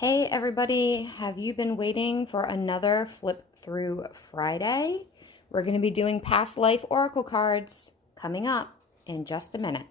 Hey everybody, have you been waiting for another flip through Friday? We're going to be doing past life oracle cards coming up in just a minute.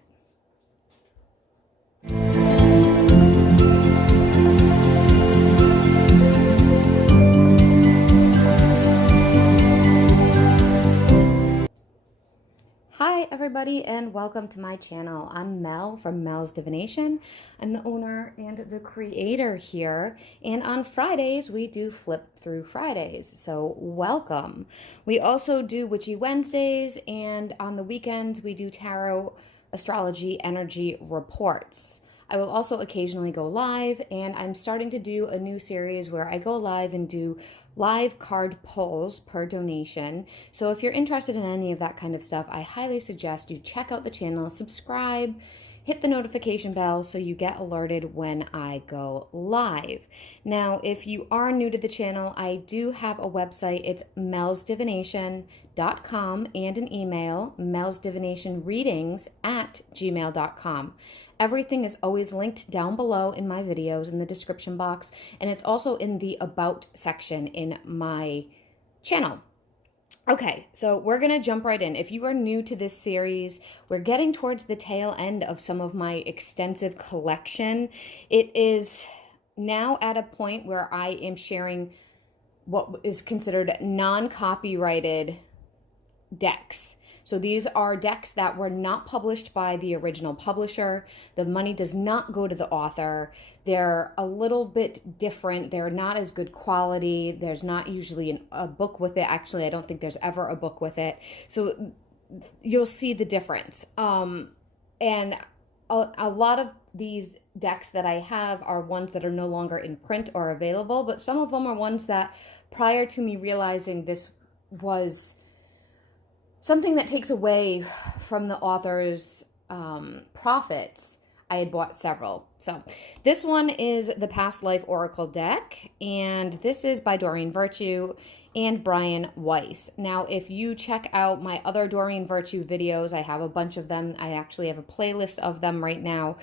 Hi everybody and welcome to my channel. I'm Mel from Mel's Divination. I'm the owner and the creator here, and on Fridays we do flip through Fridays, so welcome. We also do Witchy Wednesdays, and on the weekends we do tarot, astrology, energy reports. I will also occasionally go live, and I'm starting to do a new series where I go live and do live card pulls per donation. So if you're interested in any of that kind of stuff, I highly suggest you check out the channel, subscribe, hit the notification bell so you get alerted when I go live. Now, if you are new to the channel, I do have a website. It's melsdivination.com and an email, melsdivinationreadings@gmail.com. Everything is always linked down below in my videos in the description box, and it's also in the About section in my channel. Okay, so we're going to jump right in. If you are new to this series, we're getting towards the tail end of some of my extensive collection. It is now at a point where I am sharing what is considered non-copyrighted decks. So these are decks that were not published by the original publisher. The money does not go to the author. They're a little bit different. They're not as good quality. There's not usually a book with it. Actually, I don't think there's ever a book with it. So you'll see the difference. And a lot of these decks that I have are ones that are no longer in print or available, but some of them are ones that prior to me realizing this was something that takes away from the author's profits, I had bought several. So this one is the Past Life Oracle deck, and this is by Doreen Virtue and Brian Weiss. Now, if you check out my other Doreen Virtue videos, I have a bunch of them. I actually have a playlist of them right now.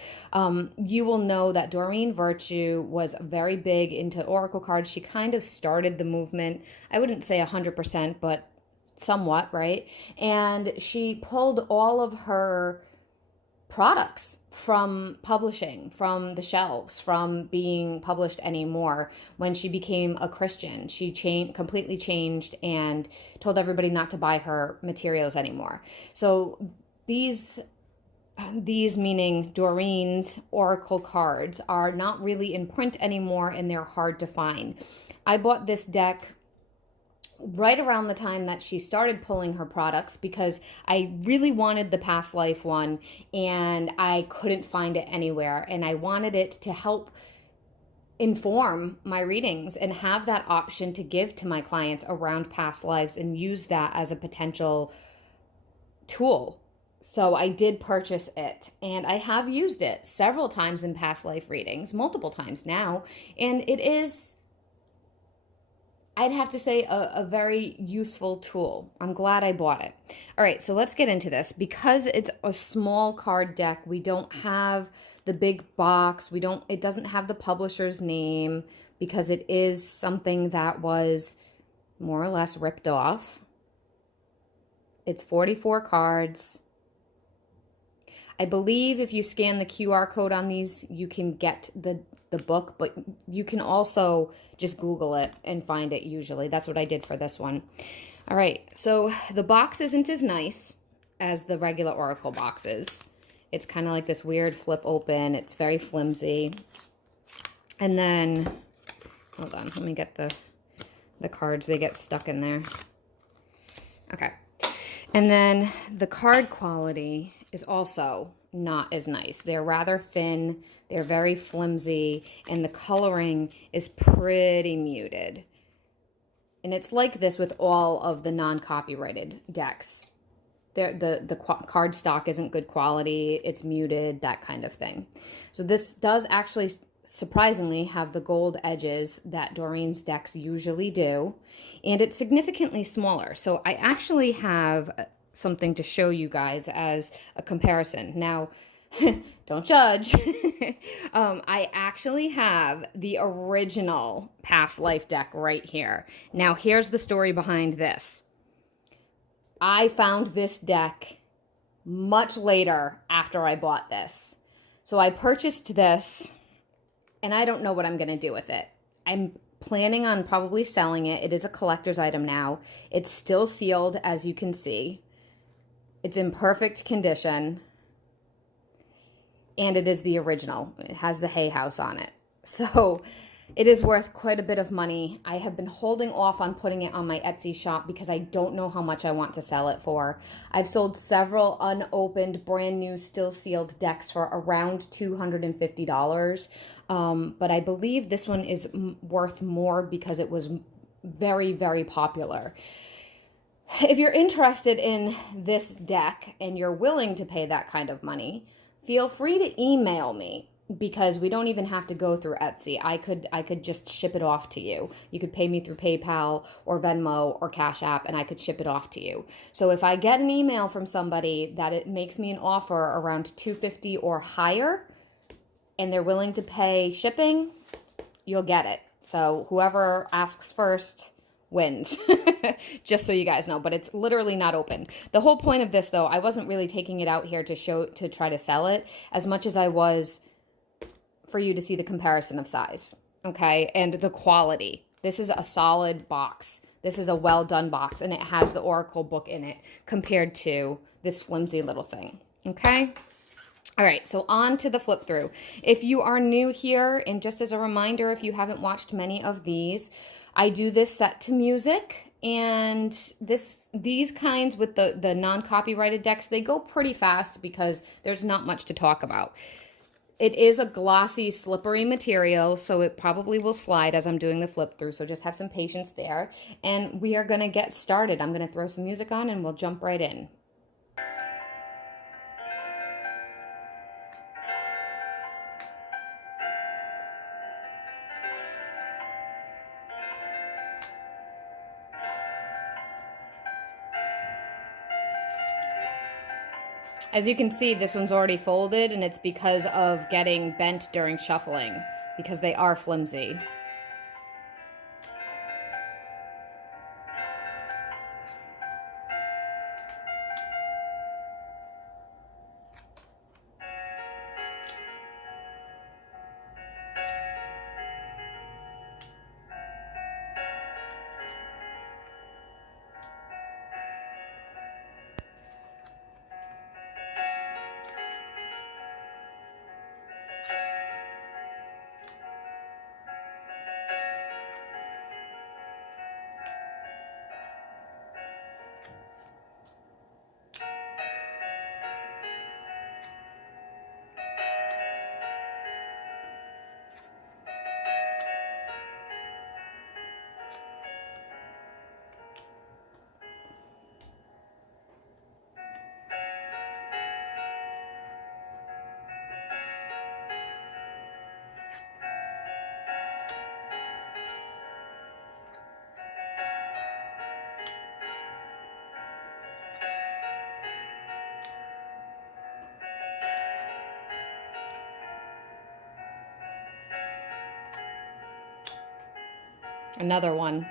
You will know that Doreen Virtue was very big into oracle cards. She kind of started the movement. I wouldn't say 100%, but somewhat, right? And she pulled all of her products from publishing, from the shelves, from being published anymore. When she became a Christian, she completely changed and told everybody not to buy her materials anymore. So these meaning Doreen's oracle cards are not really in print anymore, and they're hard to find. I bought this deck right around the time that she started pulling her products because I really wanted the past life one and I couldn't find it anywhere, and I wanted it to help inform my readings and have that option to give to my clients around past lives and use that as a potential tool. So I did purchase it, and I have used it several times in past life readings, multiple times now, and it is, I'd have to say, a very useful tool. I'm glad I bought it. All right, so let's get into this. Because it's a small card deck, we don't have the big box. It doesn't have the publisher's name because it is something that was more or less ripped off. It's 44 cards. I believe if you scan the QR code on these, you can get the book, but you can also just Google it and find it usually. That's what I did for this one. All right, so the box isn't as nice as the regular Oracle boxes. It's kind of like this weird flip open. It's very flimsy. And then, hold on, let me get the cards. They get stuck in there. Okay. And then the card quality is also not as nice. They're rather thin, they're very flimsy, and the coloring is pretty muted. And it's like this with all of the non-copyrighted decks. The card stock isn't good quality, it's muted, that kind of thing. So this does actually surprisingly have the gold edges that Doreen's decks usually do, and it's significantly smaller. So I actually have something to show you guys as a comparison. Now, Don't judge. I actually have the original past life deck right here. Now, here's the story behind this. I found this deck much later after I bought this. So I purchased this, and I don't know what I'm going to do with it. I'm planning on probably selling it. It is a collector's item now. It's still sealed, as you can see. It's in perfect condition. And it is the original. It has the Hay House on it. So it is worth quite a bit of money. I have been holding off on putting it on my Etsy shop because I don't know how much I want to sell it for. I've sold several unopened, brand new, still sealed decks for around $250. But I believe this one is worth more because it was very, very popular. If you're interested in this deck and you're willing to pay that kind of money, feel free to email me, because we don't even have to go through Etsy. I could just ship it off to you. You could pay me through PayPal or Venmo or Cash App, and I could ship it off to you. So if I get an email from somebody that it makes me an offer around $250 or higher, and they're willing to pay shipping, you'll get it. So whoever asks first wins. Just so you guys know, but it's literally not open. The whole point of this, though, I wasn't really taking it out here to try to sell it as much as I was for you to see the comparison of size, okay, and the quality. This is a solid box. This is a well done box, and it has the Oracle book in it compared to this flimsy little thing, okay? All right, so on to the flip through. If you are new here, and just as a reminder, if you haven't watched many of these, I do this set to music, and these kinds with the non-copyrighted decks, they go pretty fast because there's not much to talk about. It is a glossy, slippery material, so it probably will slide as I'm doing the flip through, so just have some patience there. And we are going to get started. I'm going to throw some music on and we'll jump right in. As you can see, this one's already folded, and it's because of getting bent during shuffling, because they are flimsy. Another one.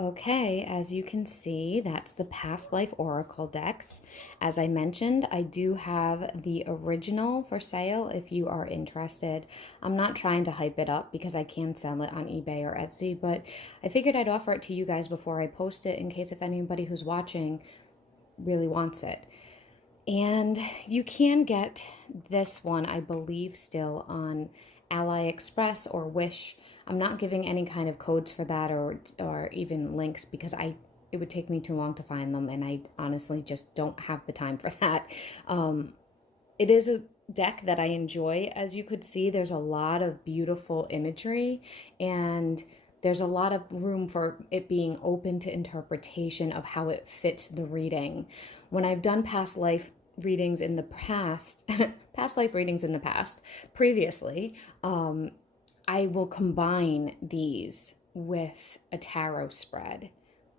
Okay, as you can see, that's the Past Life Oracle decks. As I mentioned, I do have the original for sale if you are interested. I'm not trying to hype it up because I can sell it on eBay or Etsy, but I figured I'd offer it to you guys before I post it in case if anybody who's watching really wants it. And you can get this one, I believe, still on AliExpress or Wish. I'm not giving any kind of codes for that or even links because it would take me too long to find them, and I honestly just don't have the time for that. It is a deck that I enjoy. As you could see, there's a lot of beautiful imagery, and there's a lot of room for it being open to interpretation of how it fits the reading. When I've done past life readings in the past, past life readings in the past, previously, I will combine these with a tarot spread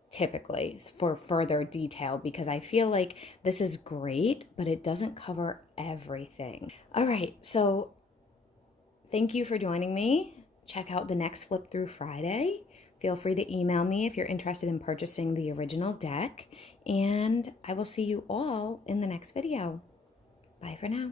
typically for further detail because I feel like this is great, but it doesn't cover everything. All right, so thank you for joining me. Check out the next Flip Through Friday. Feel free to email me if you're interested in purchasing the original deck, and I will see you all in the next video. Bye for now.